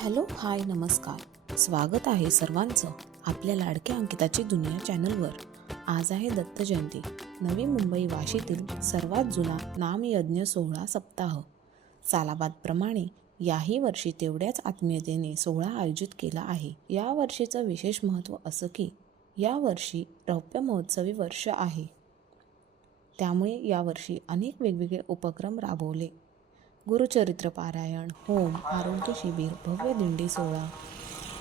Hello hi नमस्कार, स्वागत आहे सर्वांचं आपल्या लाडक्या अंकिताची दुनिया चॅनलवर. आज आहे दत्त जयंती. नवी मुंबई वाशीतील सर्वात जुना नामयज्ञ सोहळा सप्ताह सालाबादप्रमाणे याही वर्षी तेवढ्याच आत्मीयतेने सोहळा आयोजित केला आहे. या वर्षीचं विशेष महत्त्व असं की यावर्षी रौप्य महोत्सवी वर्ष आहे, त्यामुळे यावर्षी अनेक वेगवेगळे उपक्रम राबवले. गुरुचरित्र पारायण, होम, आरोग्य शिबिर, भव्य दिंडी सोहळा.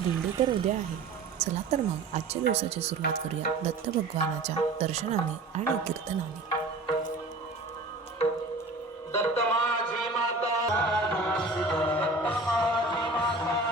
दिंडी तर उद्या आहे. चला तर मग आजच्या दिवसाची सुरुवात करूया दत्त भगवानाच्या दर्शनाने आणि कीर्तनाने. दत्त माझी माता, दत्त माझी माता,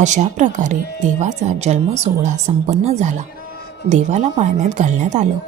अशा प्रकारे देवाचा जन्म सोहळा संपन्न झाला. देवाला पाळण्यात घालण्यात आलं.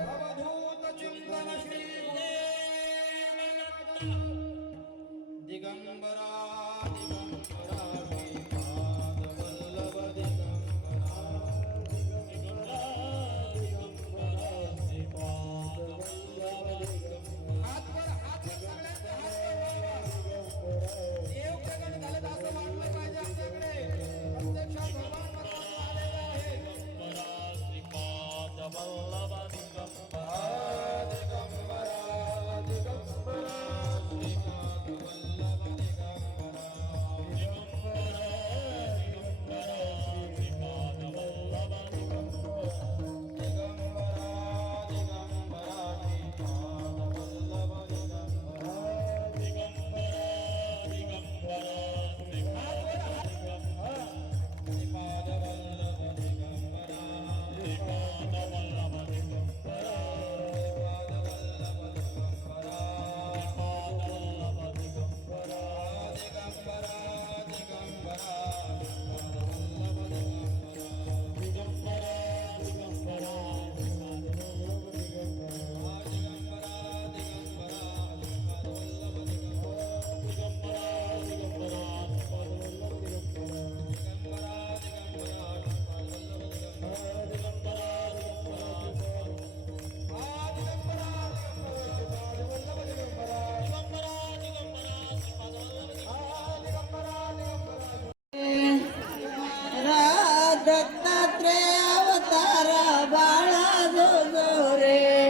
दत्तात्रय अवतारा बाळा जो जो रे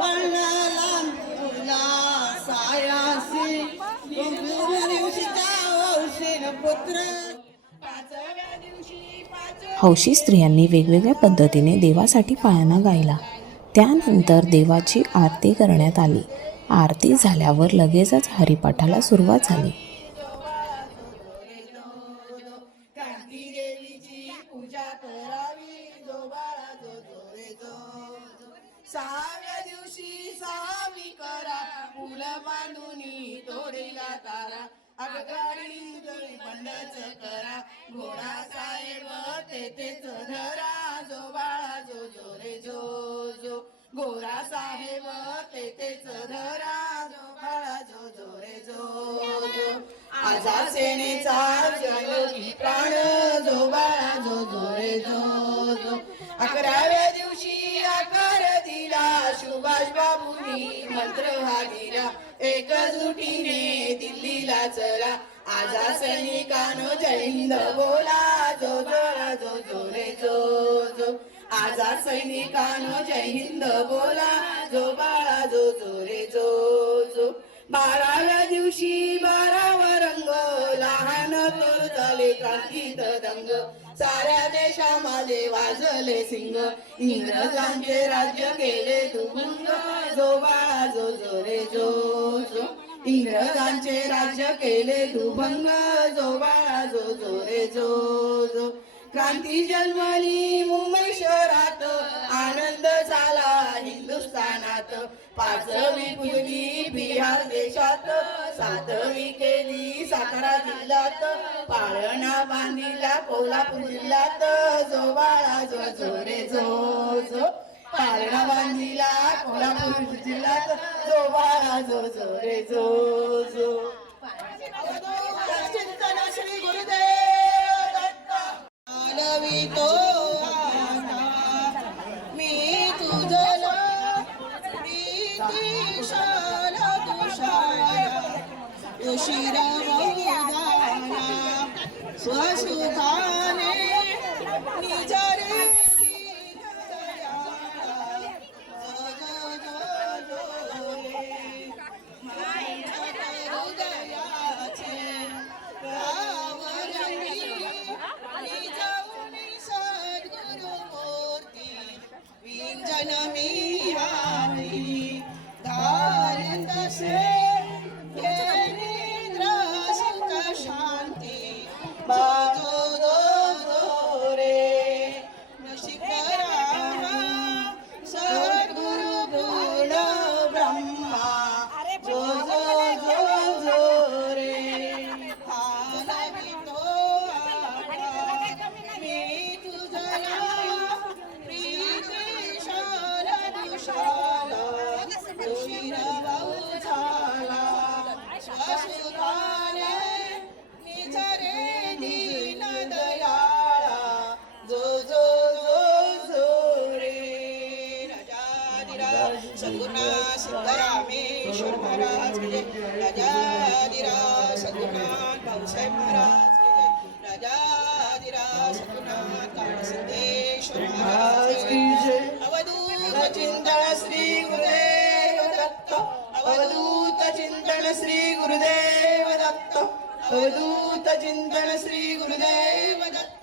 वळला तुला सायासी दिवशीचा औषध पुत्र पाचव्या दिवशी हौशी स्त्रियांनी वेगवेगळ्या पद्धतीने देवासाठी पाळणा गायला. त्यानंतर देवाची आरती करण्यात आली. आरती झाल्यावर लगेचच हरिपाठाला सुरुवात झाली. पूजा करावी जो बाळा जो जो रे जो सहाव्या दिवशी सहावी करा फुल बांधुनी तोडीला तारा आगगाडी जळी बंडच करा घोडा साहेब तेथेच धरा जो बाळा जो जो रे जो जो घोडा साहेब तेथेच धरा जो बाळा जो जो रे जो जो आजा सेनेचा जयोगी प्राण जो बाळा जो जो रे जो जो 11व्या दिवशी आकार दिला सुभाष बाबूंनी मंत्र हा दिला एकजुटीने दिल्लीला चला आजा सैनिकांनो जय हिंद बोला जो जोरा जो जो रे जो जो आजा सैनिकांनो जय हिंद बोला जो बाळा जो जो रे जो जो 12व्या दिवशी 12वा रंग लहान थोर झाले क्रांतीत दंग साऱ्या देशामध्ये वाजले सिंग इंग्रजांचे राज्य केले तुंग जो बाळा जो जो रे जो जो इंग्रजांचे राज्य केले दुभंग जो बाळा जो जो रे जो जो क्रांती जन्मली मुंबई शहरात आनंद झाला हिंदुस्थानात 5वी पुजली बिहार देशात 7वी केली सातारा जिल्ह्यात पाळणा बांधिला कोल्हापूर जिल्ह्यात जो बाळा जो जो रे जो जो पाळणा बांधिला कोल्हापूर जिल्ह्यात जो बाळा जो जो रे जो जो श्री गुरुदेव दत्त मानवितो मी तुझला प्रीती शाला तुषारा उशिरा बहुदाना स्वसुखाने निजरे हृदयाचे चरण मी हारी धारित तसे निद्र सुख शांती बाजो जो रे नशिकरा सद्गुरु पूर्ण ब्रह्मा जो रे हालवितो मी तुझया प्रीती शाल दुशाला तुझी भाऊ झाला वसुधाने निझरे दीन दयाळा जो रे राजाधिराज सद्गुरुनाथ सिद्धरामेश्वर महाराज की जय राजाधिराज सद्गुरुनाथ भाऊसाहेब महाराज की जय राजाधिराज सद्गुरुनाथ काळसिद्धेश्वर महाराज की जय अवधूत चिंतन श्री गुरुदेव दत्त अवधूत चिंतन श्री गुरुदेव दत्त अवधूत चिंतन श्री गुरुदेव दत्त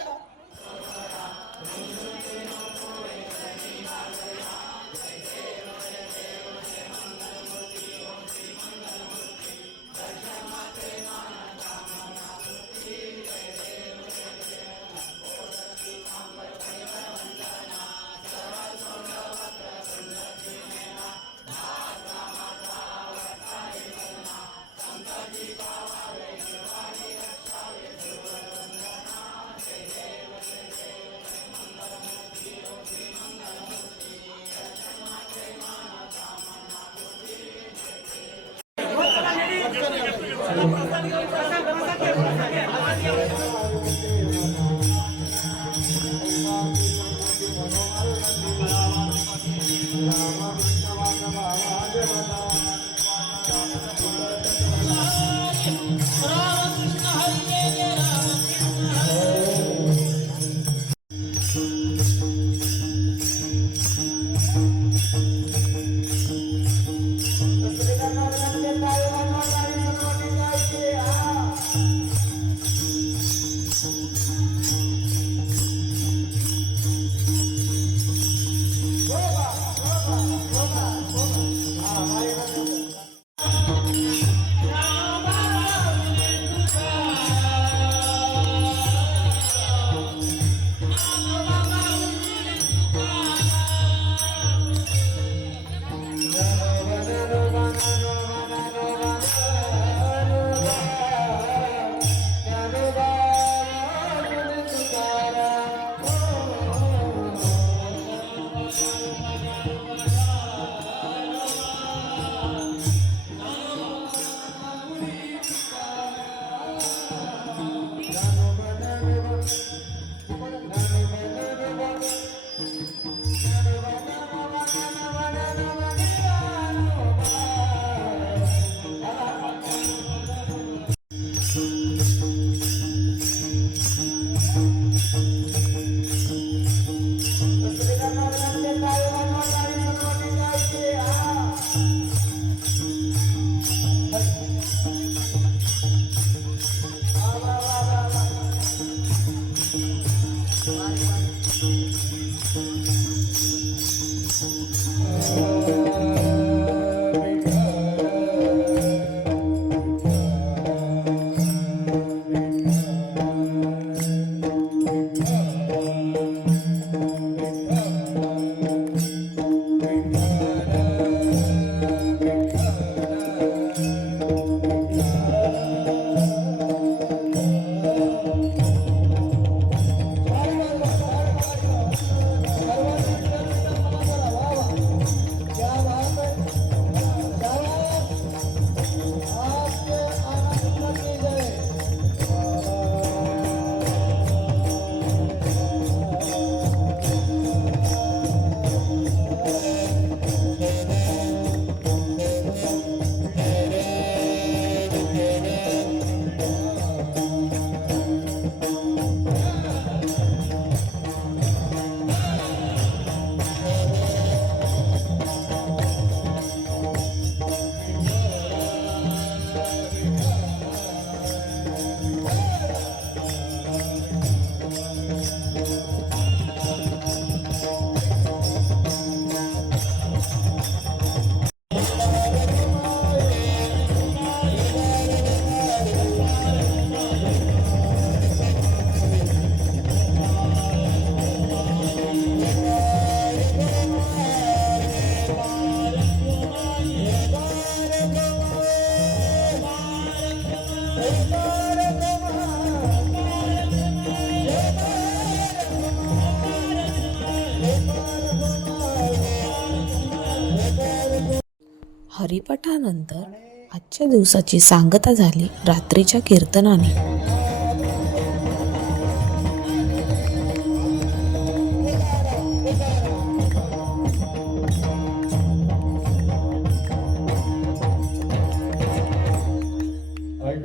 हरिपाठानंतर आजच्या दिवसाची सांगता झाली रात्रीच्या कीर्तनाने.